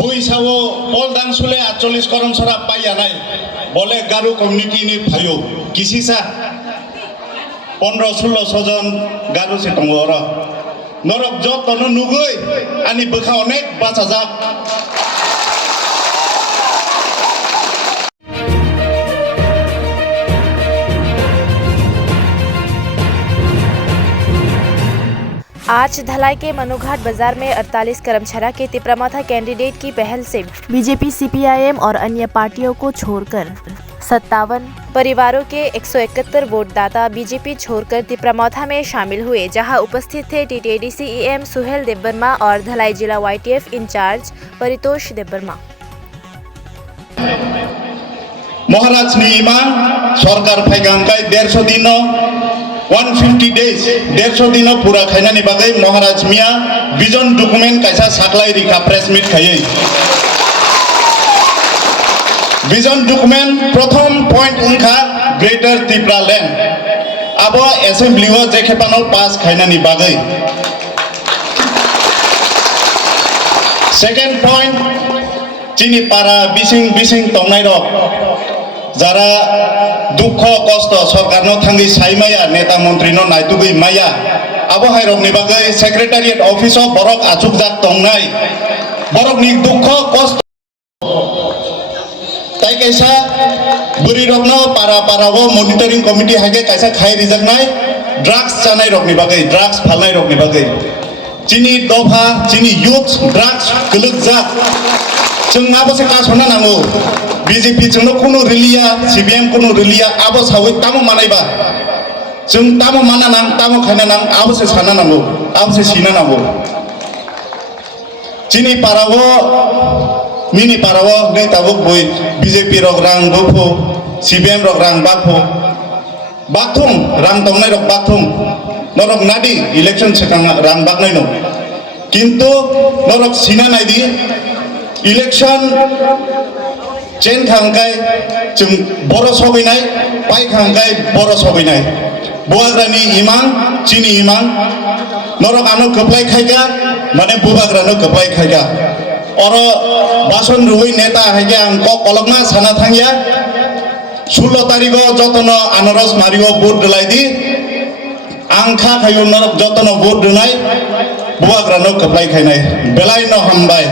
বৈশাও পলদাং সুলে 48 করম সরা পাইয়া নাই বলে গারু কমিউনিটি নি ভাইও কিসিসা 15-16 জন গারু সে দङ र নরক যতন নুগৈ আনি বখা অনেক বাঁচা যাক आज धलाई के मनुघाट बाजार में 48 कर्मछरा के तिप्रमाथा कैंडिडेट की पहल से बीजेपी, सीपीआईएम और अन्य पार्टियों को छोड़कर 57 परिवारों के 171 वोटदाता बीजेपी छोड़कर तिप्रमाथा में शामिल हुए, जहां उपस्थित थे टीटीडीसी ईएम सुहेल देबबर्मा और धलाई जिला वाईटीएफ इंचार्ज परितोष देबबर्मा। महाराज नीमा सरकार फाइगांकाय 150 दिन 150 days 150 दिन पूरा खाइनानि बागै महाराज मिया विजन डकुमेंट कैसा साखलाई रिखा प्रेस मीट खायै विजन डकुमेंट प्रथम पॉइंट उनखा ग्रेटर त्रिपुरा लैंड अब असेंबली हो जेखेपानो पास खाइनानि बागै सेकेंड पॉइंट चिनी पारा बिसिं तंनाय र যারা দুঃখ কষ্ট সরকারনো থাঙ্গি সাইমায়া নেতা মন্ত্রীনো নাইতুগৈ মায়া আবো হাইরকনি বাগৈ সেক্রেটারিয়েট অফিস বরক আচুক জাক তংনাই বরকনি দুঃখ কষ্ট তাই কাইসা বুরি রকনো পারাও মনিটরিং কমিটি হাগে কাইসা খাই রিজাকনাই ড্রাগস জানাই রকনি বাগৈ ড্রাগস ফালনাই রকনি বাগৈ চিনি দফা চিনি ইউথ ড্রাগস গলুক জাক जों आबोसे कासना नांगौ बीजेपी जोंनो कोनो रिलिया सीपीएम कोनो रिलिया आबो सावै तामो मानायबा जों तामो माना नां तामो खायना नां आबोसे साना नांगौ आबोसे सिना नांगौ चिनी पारावो मिनि पारावो नै ताबो बय बीजेपी रक रां बफो सीपीएम रक रां बाफो बाथुं रां तंनाय रक बाथुं नरक नादि इलेक्शन सेकां रां बागनाय नो किन्तु नरक सिना नायदि इलेक्शन चेन खांगाय जों बर' सगैनाय पाइ खांगाय बर' सगैनाय बुवाग्रानि इमां चिनि इमां नरकानो गोप्लाय खायगा माने बुवाग्रानो गोप्लाय खायगा और बासन रुई नेता हायगा आंको कलकमा साना थांगिया 16 तारिखो जतनो आनारस मारिगो भोट दलायदि आंखा खायो नरक जतनो भोट दनाय बुवाग्रानो गोप्लाय खायनाय बेलायनो हामबाय।